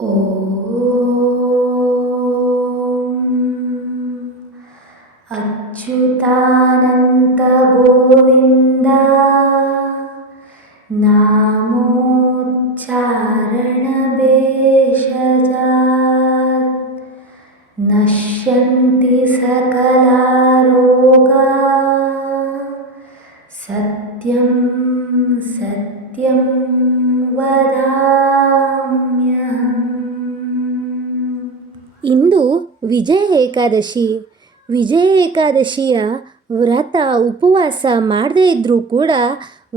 ಓಂ ಅಚ್ಯುತಾನಂತ ಗೋವಿಂದ ನಾಮೋಚ್ಚಾರಣ ಭೇಷಜಾತ್ ನಶ್ಯಂತಿ ಸಕಲಾ ರೋಗಾ ಸತ್ಯಂ ಸತ್ಯಂ ವದಾಮ್ಯಹಂ. ಇಂದು ವಿಜಯ ಏಕಾದಶಿ. ವಿಜಯ ಏಕಾದಶಿಯ ವ್ರತ ಉಪವಾಸ ಮಾಡದೇ ಇದ್ದರೂ ಕೂಡ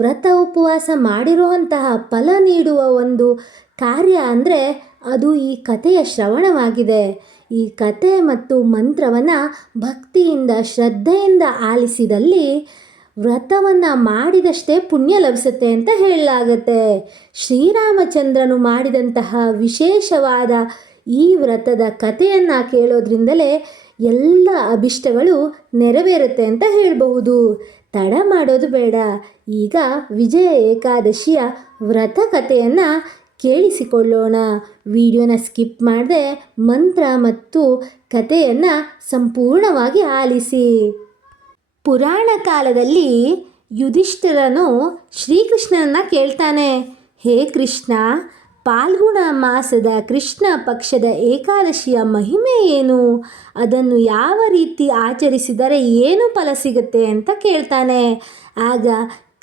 ವ್ರತ ಉಪವಾಸ ಮಾಡಿರುವಂತಹ ಫಲ ನೀಡುವ ಒಂದು ಕಾರ್ಯ ಅಂದರೆ ಅದು ಈ ಕಥೆಯ ಶ್ರವಣವಾಗಿದೆ. ಈ ಕಥೆ ಮತ್ತು ಮಂತ್ರವನ್ನು ಭಕ್ತಿಯಿಂದ ಶ್ರದ್ಧೆಯಿಂದ ಆಲಿಸಿದಲ್ಲಿ ವ್ರತವನ್ನು ಮಾಡಿದಷ್ಟೇ ಪುಣ್ಯ ಲಭಿಸುತ್ತೆ ಅಂತ ಹೇಳಲಾಗತ್ತೆ. ಶ್ರೀರಾಮಚಂದ್ರನು ಮಾಡಿದಂತಹ ವಿಶೇಷವಾದ ಈ ವ್ರತದ ಕಥೆಯನ್ನು ಕೇಳೋದ್ರಿಂದಲೇ ಎಲ್ಲ ಅಭಿಷ್ಟಗಳು ನೆರವೇರುತ್ತೆ ಅಂತ ಹೇಳಬಹುದು. ತಡ ಮಾಡೋದು ಬೇಡ. ಈಗ ವಿಜಯ ಏಕಾದಶಿಯ ವ್ರತ ಕಥೆಯನ್ನು ಕೇಳಿಸಿಕೊಳ್ಳೋಣ. ವಿಡಿಯೋನ ಸ್ಕಿಪ್ ಮಾಡದೆ ಮಂತ್ರ ಮತ್ತು ಕಥೆಯನ್ನು ಸಂಪೂರ್ಣವಾಗಿ ಆಲಿಸಿ. ಪುರಾಣ ಕಾಲದಲ್ಲಿ ಯುಧಿಷ್ಠಿರನು ಶ್ರೀಕೃಷ್ಣನನ್ನು ಕೇಳ್ತಾನೆ, ಹೇ ಕೃಷ್ಣ, ಪಾಲ್ಗುಣ ಮಾಸದ ಕೃಷ್ಣ ಪಕ್ಷದ ಏಕಾದಶಿಯ ಮಹಿಮೆ ಏನು? ಅದನ್ನು ಯಾವ ರೀತಿ ಆಚರಿಸಿದರೆ ಏನು ಫಲ ಸಿಗುತ್ತೆ ಅಂತ ಕೇಳ್ತಾನೆ. ಆಗ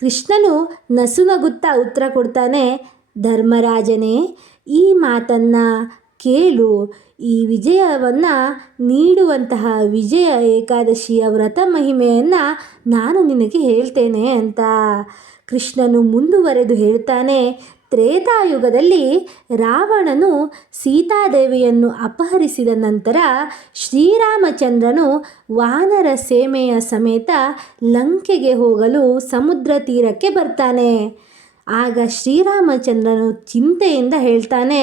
ಕೃಷ್ಣನು ನಸುನಗುತ್ತಾ ಉತ್ತರ ಕೊಡ್ತಾನೆ, ಧರ್ಮರಾಜನೇ, ಈ ಮಾತನ್ನು ಕೇಳು. ಈ ವಿಜಯವನ್ನು ನೀಡುವಂತಹ ವಿಜಯ ಏಕಾದಶಿಯ ವ್ರತ ಮಹಿಮೆಯನ್ನು ನಾನು ನಿನಗೆ ಹೇಳ್ತೇನೆ ಅಂತ. ಕೃಷ್ಣನು ಮುಂದುವರೆದು ಹೇಳ್ತಾನೆ, ತ್ರೇತಾಯುಗದಲ್ಲಿ ರಾವಣನು ಸೀತಾದೇವಿಯನ್ನು ಅಪಹರಿಸಿದ ನಂತರ ಶ್ರೀರಾಮಚಂದ್ರನು ವಾನರ ಸೇನೆಯ ಸಮೇತ ಲಂಕೆಗೆ ಹೋಗಲು ಸಮುದ್ರ ತೀರಕ್ಕೆ ಬರ್ತಾನೆ. ಆಗ ಶ್ರೀರಾಮಚಂದ್ರನು ಚಿಂತೆಯಿಂದ ಹೇಳ್ತಾನೆ,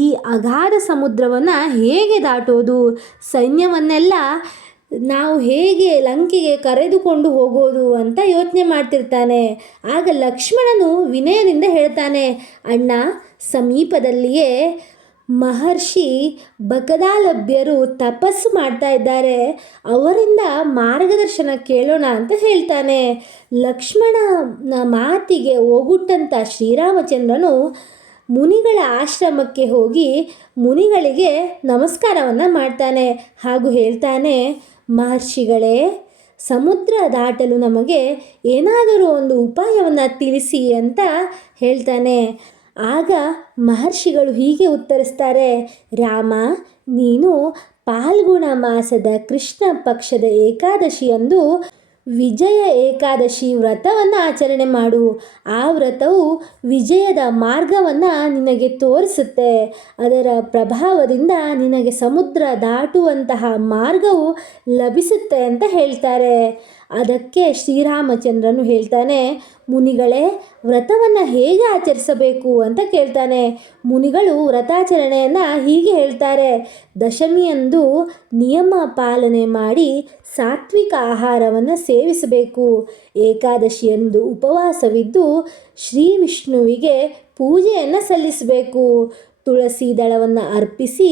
ಈ ಅಗಾಧ ಸಮುದ್ರವನ್ನು ಹೇಗೆ ದಾಟೋದು? ಸೈನ್ಯವನ್ನೆಲ್ಲ ನಾವು ಹೇಗೆ ಲಂಕೆಗೆ ಕರೆದುಕೊಂಡು ಹೋಗೋದು ಅಂತ ಯೋಚನೆ ಮಾಡ್ತಿರ್ತಾನೆ. ಆಗ ಲಕ್ಷ್ಮಣನು ವಿನಯದಿಂದ ಹೇಳ್ತಾನೆ, ಅಣ್ಣ, ಸಮೀಪದಲ್ಲಿಯೇ ಮಹರ್ಷಿ ಬಕದಾಲಭ್ಯರು ತಪಸ್ಸು ಮಾಡ್ತಾ ಇದ್ದಾರೆ, ಅವರಿಂದ ಮಾರ್ಗದರ್ಶನ ಕೇಳೋಣ ಅಂತ ಹೇಳ್ತಾನೆ. ಲಕ್ಷ್ಮಣನ ಮಾತಿಗೆ ಓಗುಟ್ಟಂಥ ಶ್ರೀರಾಮಚಂದ್ರನು ಮುನಿಗಳ ಆಶ್ರಮಕ್ಕೆ ಹೋಗಿ ಮುನಿಗಳಿಗೆ ನಮಸ್ಕಾರವನ್ನು ಮಾಡ್ತಾನೆ. ಹಾಗೂ ಹೇಳ್ತಾನೆ, ಮಹರ್ಷಿಗಳೇ, ಸಮುದ್ರ ದಾಟಲು ನಮಗೆ ಏನಾದರೂ ಒಂದು ಉಪಾಯವನ್ನು ತಿಳಿಸಿ ಅಂತ ಹೇಳ್ತಾನೆ. ಆಗ ಮಹರ್ಷಿಗಳು ಹೀಗೆ ಉತ್ತರಿಸ್ತಾರೆ, ರಾಮ, ನೀನು ಪಾಲ್ಗುಣ ಮಾಸದ ಕೃಷ್ಣ ಪಕ್ಷದ ಏಕಾದಶಿಯಂದು ವಿಜಯ ಏಕಾದಶಿ ವ್ರತವನ್ನು ಆಚರಣೆ ಮಾಡು. ಆ ವ್ರತವು ವಿಜಯದ ಮಾರ್ಗವನ್ನು ನಿನಗೆ ತೋರಿಸುತ್ತೆ. ಅದರ ಪ್ರಭಾವದಿಂದ ನಿನಗೆ ಸಮುದ್ರ ದಾಟುವಂತಹ ಮಾರ್ಗವು ಲಭಿಸುತ್ತೆ ಅಂತ ಹೇಳ್ತಾರೆ. ಅದಕ್ಕೆ ಶ್ರೀರಾಮಚಂದ್ರನು ಹೇಳ್ತಾನೆ, ಮುನಿಗಳೇ, ವ್ರತವನ್ನು ಹೇಗೆ ಆಚರಿಸಬೇಕು ಅಂತ ಕೇಳ್ತಾನೆ. ಮುನಿಗಳು ವ್ರತಾಚರಣೆಯನ್ನು ಹೀಗೆ ಹೇಳ್ತಾರೆ, ದಶಮಿಯಂದು ನಿಯಮ ಪಾಲನೆ ಮಾಡಿ ಸಾತ್ವಿಕ ಆಹಾರವನ್ನು ಸೇವಿಸಬೇಕು. ಏಕಾದಶಿಯಂದು ಉಪವಾಸವಿದ್ದು ಶ್ರೀ ವಿಷ್ಣುವಿಗೆ ಪೂಜೆಯನ್ನು ಸಲ್ಲಿಸಬೇಕು. ತುಳಸಿ ದಳವನ್ನು ಅರ್ಪಿಸಿ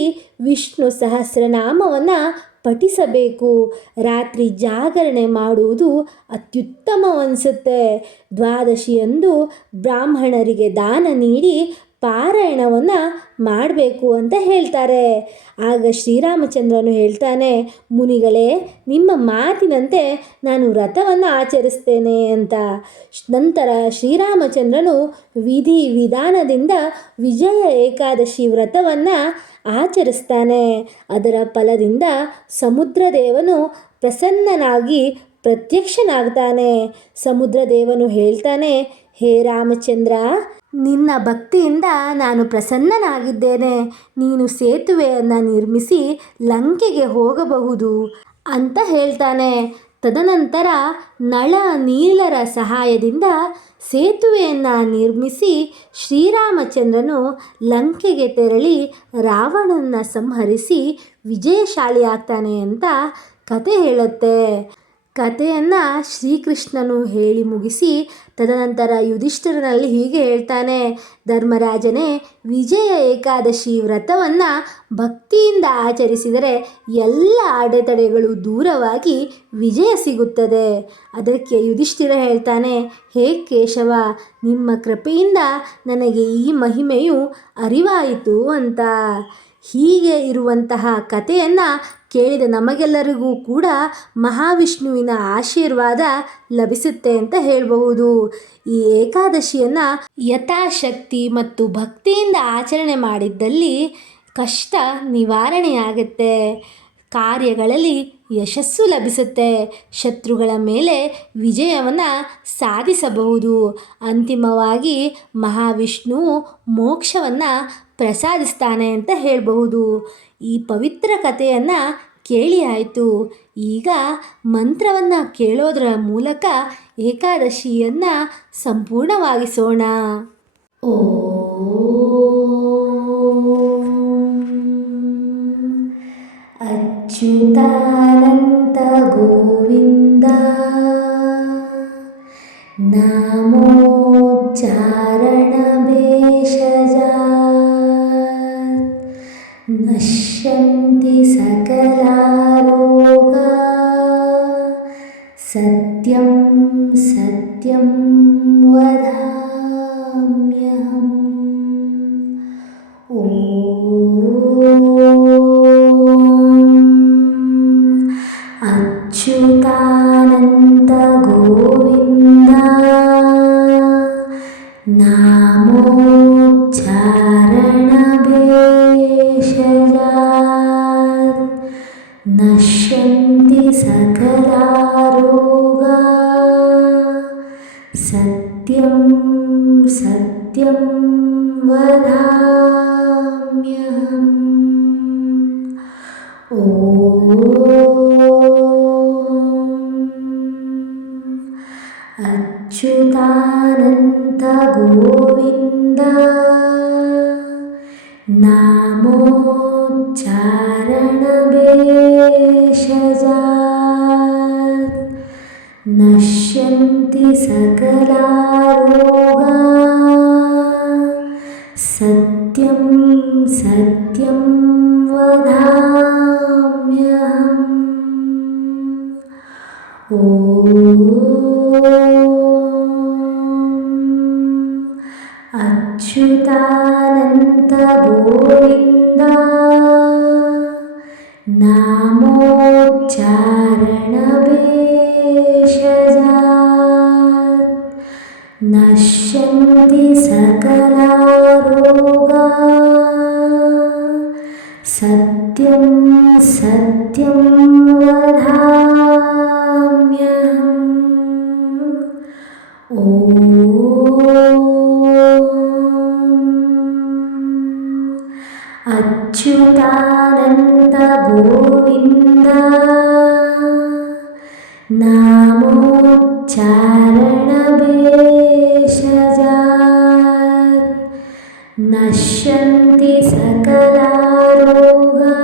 ವಿಷ್ಣು ಸಹಸ್ರನಾಮವನ್ನು ಪಠಿಸಬೇಕು. ರಾತ್ರಿ ಜಾಗರಣೆ ಮಾಡುವುದು ಅತ್ಯುತ್ತಮವನಿಸುತ್ತೆ. ದ್ವಾದಶಿಯಂದು ಬ್ರಾಹ್ಮಣರಿಗೆ ದಾನ ನೀಡಿ ಪಾರಾಯಣವನ್ನು ಮಾಡಬೇಕು ಅಂತ ಹೇಳ್ತಾರೆ. ಆಗ ಶ್ರೀರಾಮಚಂದ್ರನು ಹೇಳ್ತಾನೆ, ಮುನಿಗಳೇ, ನಿಮ್ಮ ಮಾತಿನಂತೆ ನಾನು ವ್ರತವನ್ನು ಆಚರಿಸ್ತೇನೆ ಅಂತ. ನಂತರ ಶ್ರೀರಾಮಚಂದ್ರನು ವಿಧಿ ವಿಧಾನದಿಂದ ವಿಜಯ ಏಕಾದಶಿ ವ್ರತವನ್ನು ಆಚರಿಸ್ತಾನೆ. ಅದರ ಫಲದಿಂದ ಸಮುದ್ರದೇವನು ಪ್ರಸನ್ನನಾಗಿ ಪ್ರತ್ಯಕ್ಷನಾಗ್ತಾನೆ. ಸಮುದ್ರದೇವನು ಹೇಳ್ತಾನೆ, ಹೇ ರಾಮಚಂದ್ರ, ನಿನ್ನ ಭಕ್ತಿಯಿಂದ ನಾನು ಪ್ರಸನ್ನನಾಗಿದ್ದೇನೆ. ನೀನು ಸೇತುವೆಯನ್ನು ನಿರ್ಮಿಸಿ ಲಂಕೆಗೆ ಹೋಗಬಹುದು ಅಂತ ಹೇಳ್ತಾನೆ. ತದನಂತರ ನಳ ನೀಲರ ಸಹಾಯದಿಂದ ಸೇತುವೆಯನ್ನು ನಿರ್ಮಿಸಿ ಶ್ರೀರಾಮಚಂದ್ರನು ಲಂಕೆಗೆ ತೆರಳಿ ರಾವಣನ ಸಂಹರಿಸಿ ವಿಜಯಶಾಲಿಯಾಗ್ತಾನೆ ಅಂತ ಕತೆ ಹೇಳುತ್ತೆ. ಕಥೆಯನ್ನು ಶ್ರೀಕೃಷ್ಣನು ಹೇಳಿ ಮುಗಿಸಿ ತದನಂತರ ಯುಧಿಷ್ಠಿರನಲ್ಲಿ ಹೀಗೆ ಹೇಳ್ತಾನೆ, ಧರ್ಮರಾಜನೇ, ವಿಜಯ ಏಕಾದಶಿ ವ್ರತವನ್ನು ಭಕ್ತಿಯಿಂದ ಆಚರಿಸಿದರೆ ಎಲ್ಲ ಅಡೆತಡೆಗಳು ದೂರವಾಗಿ ವಿಜಯ ಸಿಗುತ್ತದೆ. ಅದಕ್ಕೆ ಯುಧಿಷ್ಠಿರ ಹೇಳ್ತಾನೆ, ಹೇ ಕೇಶವ, ನಿಮ್ಮ ಕೃಪೆಯಿಂದ ನನಗೆ ಈ ಮಹಿಮೆಯು ಅರಿವಾಯಿತು ಅಂತ. ಹೀಗೆ ಇರುವಂತಹ ಕಥೆಯನ್ನು ಕೇಳಿದ ನಮಗೆಲ್ಲರಿಗೂ ಕೂಡ ಮಹಾವಿಷ್ಣುವಿನ ಆಶೀರ್ವಾದ ಲಭಿಸುತ್ತೆ ಅಂತ ಹೇಳಬಹುದು. ಈ ಏಕಾದಶಿಯನ್ನು ಯಥಾಶಕ್ತಿ ಮತ್ತು ಭಕ್ತಿಯಿಂದ ಆಚರಣೆ ಮಾಡಿದ್ದಲ್ಲಿ ಕಷ್ಟ ನಿವಾರಣೆಯಾಗುತ್ತೆ, ಕಾರ್ಯಗಳಲ್ಲಿ ಯಶಸ್ಸು ಲಭಿಸುತ್ತೆ, ಶತ್ರುಗಳ ಮೇಲೆ ವಿಜಯವನ್ನು ಸಾಧಿಸಬಹುದು. ಅಂತಿಮವಾಗಿ ಮಹಾವಿಷ್ಣುವು ಮೋಕ್ಷವನ್ನು ಪ್ರಸಾದಿಸ್ತಾನೆ ಅಂತ ಹೇಳಬಹುದು. ಈ ಪವಿತ್ರ ಕಥೆಯನ್ನು ಕೇಳಿ ಆಯಿತು. ಈಗ ಮಂತ್ರವನ್ನು ಕೇಳೋದರ ಮೂಲಕ ಏಕಾದಶಿಯನ್ನು ಸಂಪೂರ್ಣವಾಗಿಸೋಣ. ಅಚ್ಯುತಾನಂತ ಗೋವಿಂದ ನಾಮೋಚ್ಚಾರಣ ಭೇಷಜ ನಶ್ಯಂತಿ ಸಕಲಾರೋಗಾ ಸತ್ಯಂ ಸತ್ಯಂ ವದಾಮ್ಯಹಂ. ಅಚ್ಯುತಾನಂತ ಗೋವಿಂದ ನಾಮೋಚ್ಚಾರಣ ಭೇಷಜ ನಶ್ಯಂತಿ ಸಕಲಾರೋಗಾ ಸತ್ಯಂ ಸತ್ಯಂ ವದಾಮ್ಯಹಂ. ಅಚ್ಯುತಾನಂತ ಗೋವಿಂದ ನಾಮೋಚ್ಚಾರಣ ಭೇಷಜ ನಶ್ಯಂತಿ ಸಕಲಾರೋಗಾ ಸತ್ಯಂ ಸತ್ಯಂ ವದಾಮ್ಯಹಂ. ಅಚ್ಯುತಾನಂತ ಗೋವಿಂದ ನಾಮೋಚ್ಚಾರಣ ಭೇಷಜ ನಶ್ಯಂತಿ ಸಕಲಾರೋಗಾ ಸತ್ಯಂ ಸತ್ಯಂ ವದಾಮ್ಯಹಂ. ಅಚ್ಯುತಾನಂತ ಗೋವಿಂದ ನಾಮೋಚ್ಚಾರಣ ಭೇಷಜ ನಶ್ಯಂತಿ ಸಕಲಾರೋಗಾ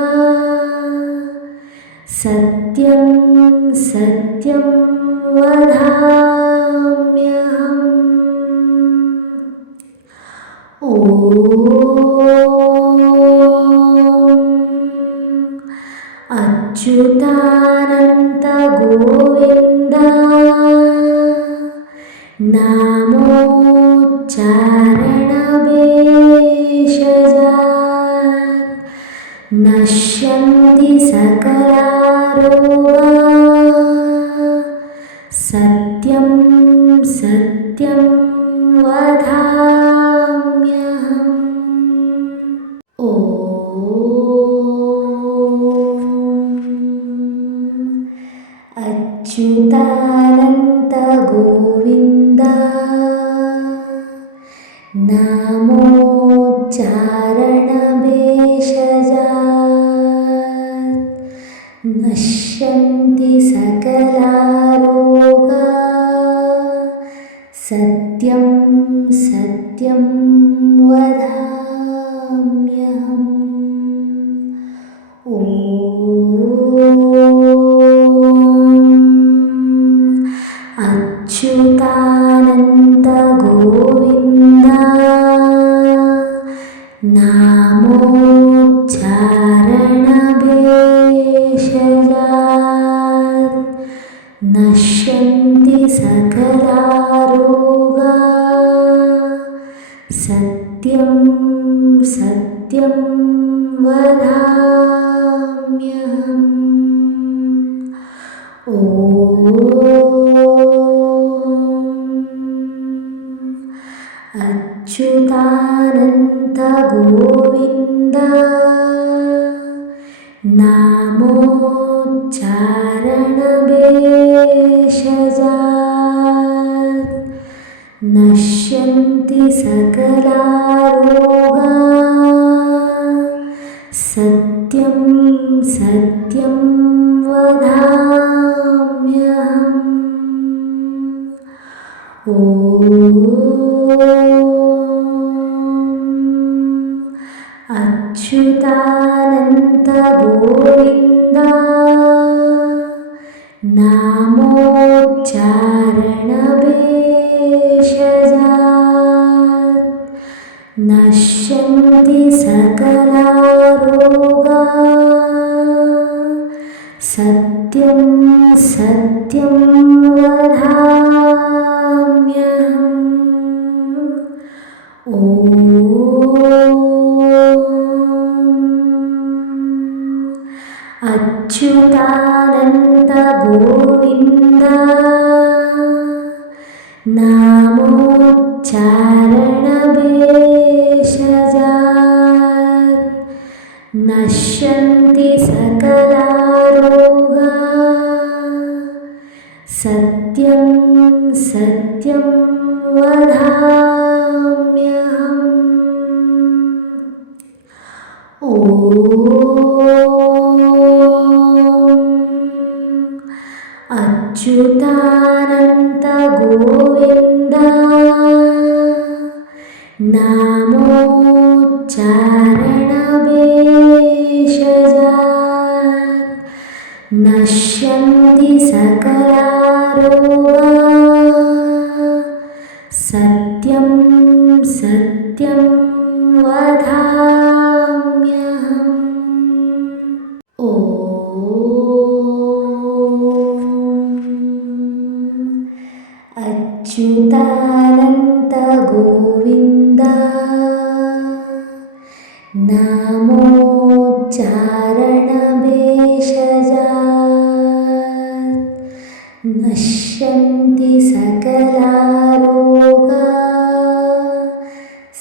ಸತ್ಯಂ ಸತ್ಯಂ ವದಾಮ್ಯಹಂ. ಅಚ್ಯುತಾನಂತ ಗೋವಿಂದ ನಾಮೋಚ್ಚಾರಣ ಭೇಷಜ ನಶ್ಯಂತಿ ಸಕಲಾರೋಗಾ ಸತ್ಯಂ ಸತ್ಯಂ ವದಾಮ್ಯಹಂ. ಅಚ್ಯುತಾನಂತ ಗೋವಿಂದ ನಾಮೋಚ್ಚಾರಣ ಭೇಷಜ ನಶ್ಯಂತಿ ಸಕಲಾರೋಗಾ ಸತ್ಯಂ ಸತ್ಯಂ ವದಾಮ್ಯಹಂ. सत्यं वदाम्यहम्। ॐ अच्युतानन्त गोविन्द नामोच्चारणभेषजात् नश्यन्ति सकलारोगा। सत्यं सत्यं वदाम्यहम्। ॐ अच्युतानन्त गोविन्द नामोच्चारणभेषजात् नश्यन्ति सकलारोगा। सत्यं सत्यं वदाम्यहम्। ॐ अच्युतानन्त गोविन्द नामोच्चारणभेषजात् नश्यन्ति सकलारोगा। सत्यं सत्यं वदाम्यहम्। ॐ अच्युतानन्त गोविन्द नामोच्चारणभेषजात् नश्यन्ति सकलारोगा। सत्यं सत्यं वदाम्यहम्। ॐ अच्युतानन्त गोविन्द नामोच्चारणभेषजात् नश्यन्ति सकलारोगा।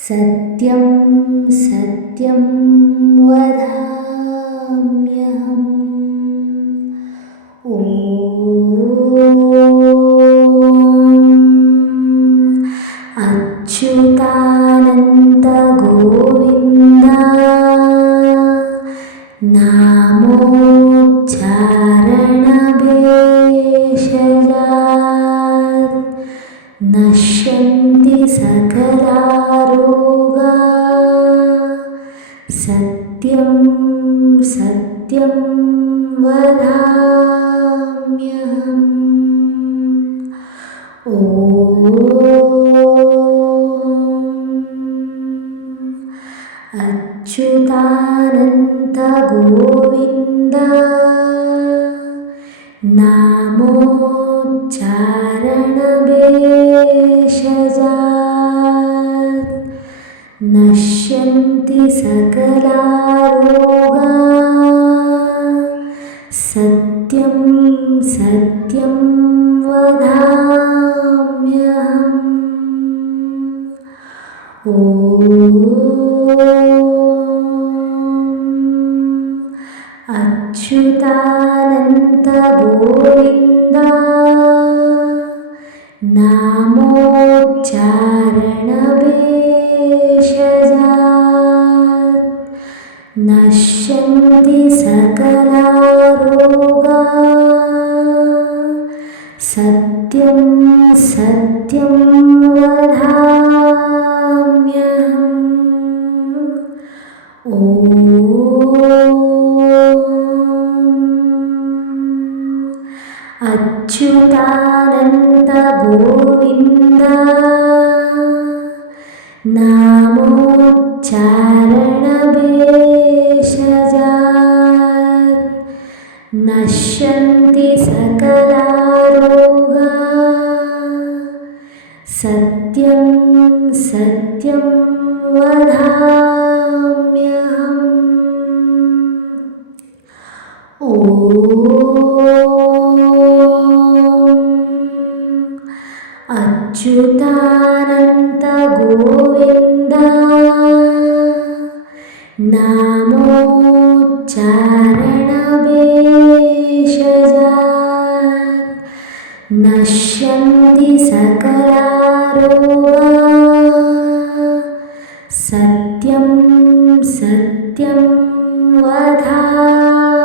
सत्यं सत्यं वदाम्यहम्। ॐ अच्युतानन्त गोविन्द नामोच्चारणभेषजात् नश्यन्ति सकलारोगा। सत्यं सत्यं वदाम्यहम्। ॐ अच्युतानन्त गोविन्द नामोच्चारणभेषजात् नश्यन्ति सकलारोगा। सत्यं सत्यं वदाम्यहम्। ॐ अच्युतानन्त गोविन्द नामोच्चारणभेषजात् नश्यन्ति सकलारोगा। सत्यं सत्यं वदाम्यहम्। ॐ अच्युतानन्त गोविन्द नामोच्चारणभेषजात् नश्यन्ति सकलारोगा। सत्यं सत्यं वदाम्यहम्। अच्युतानन्त गोविन्द नामोच्चारणभेषजात् नश्यन्ति सकलारोगा सत्यं सत्यं वदाम्यहम्।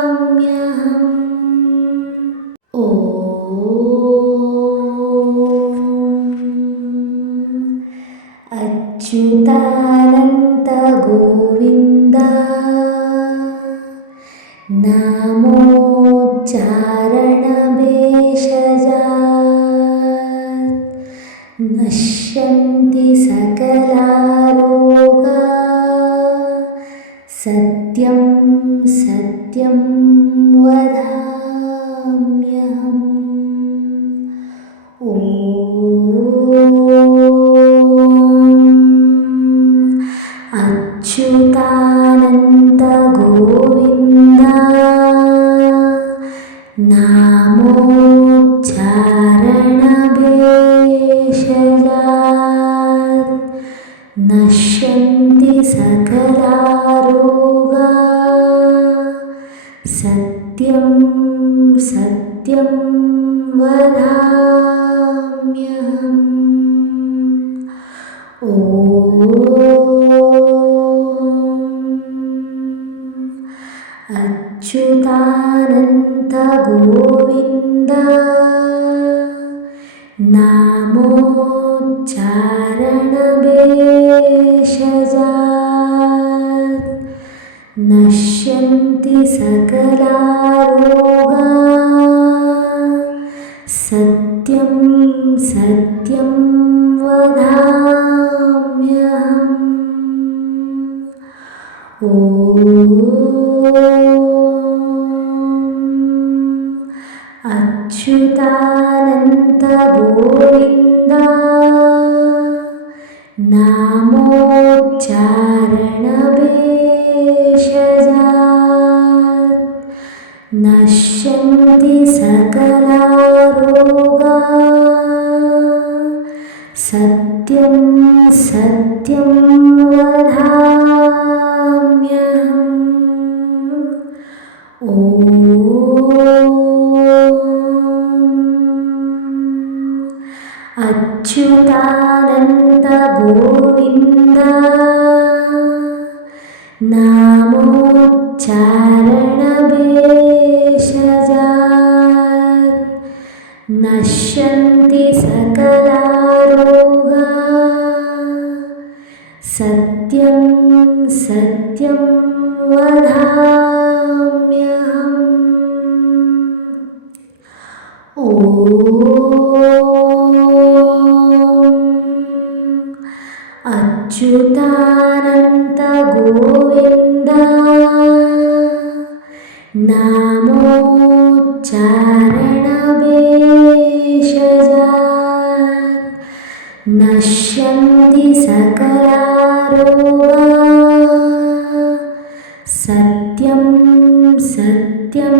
अच्युतानन्त गोविन्द नामोच्चारणभेषजात् नश्यन्ति सकलारोगा सत्यं सत्यं वदाम्यहम्। अच्युतानन्त गोविन्द नामोच्चारणभेषजात् नश्यन्ति सकलारोगा सत्यं सत्यं वदाम्यहम्। अच्युतानन्त गोविन्द नामोच्चारणभेषजात् नश्यन्ति सकलारोगा सत्यं सत्यं वदाम्यहम्। अच्युतानन्त गोविन्द नामोच्चारणभेषजात् नश्यन्ति सकलारोगा सत्यं सत्यं वदाम्यहम्। अच्युतानन्त गोविन्द नामोच्चारणभेषजात् नश्यन्ति सकलारोगा सत्यं सत्यं वदाम्यहम्। अच्युतानन्त गोविन्द नामोच्चारणभेषजात् नश्यन्ति सकलारोगा सत्यं सत्यं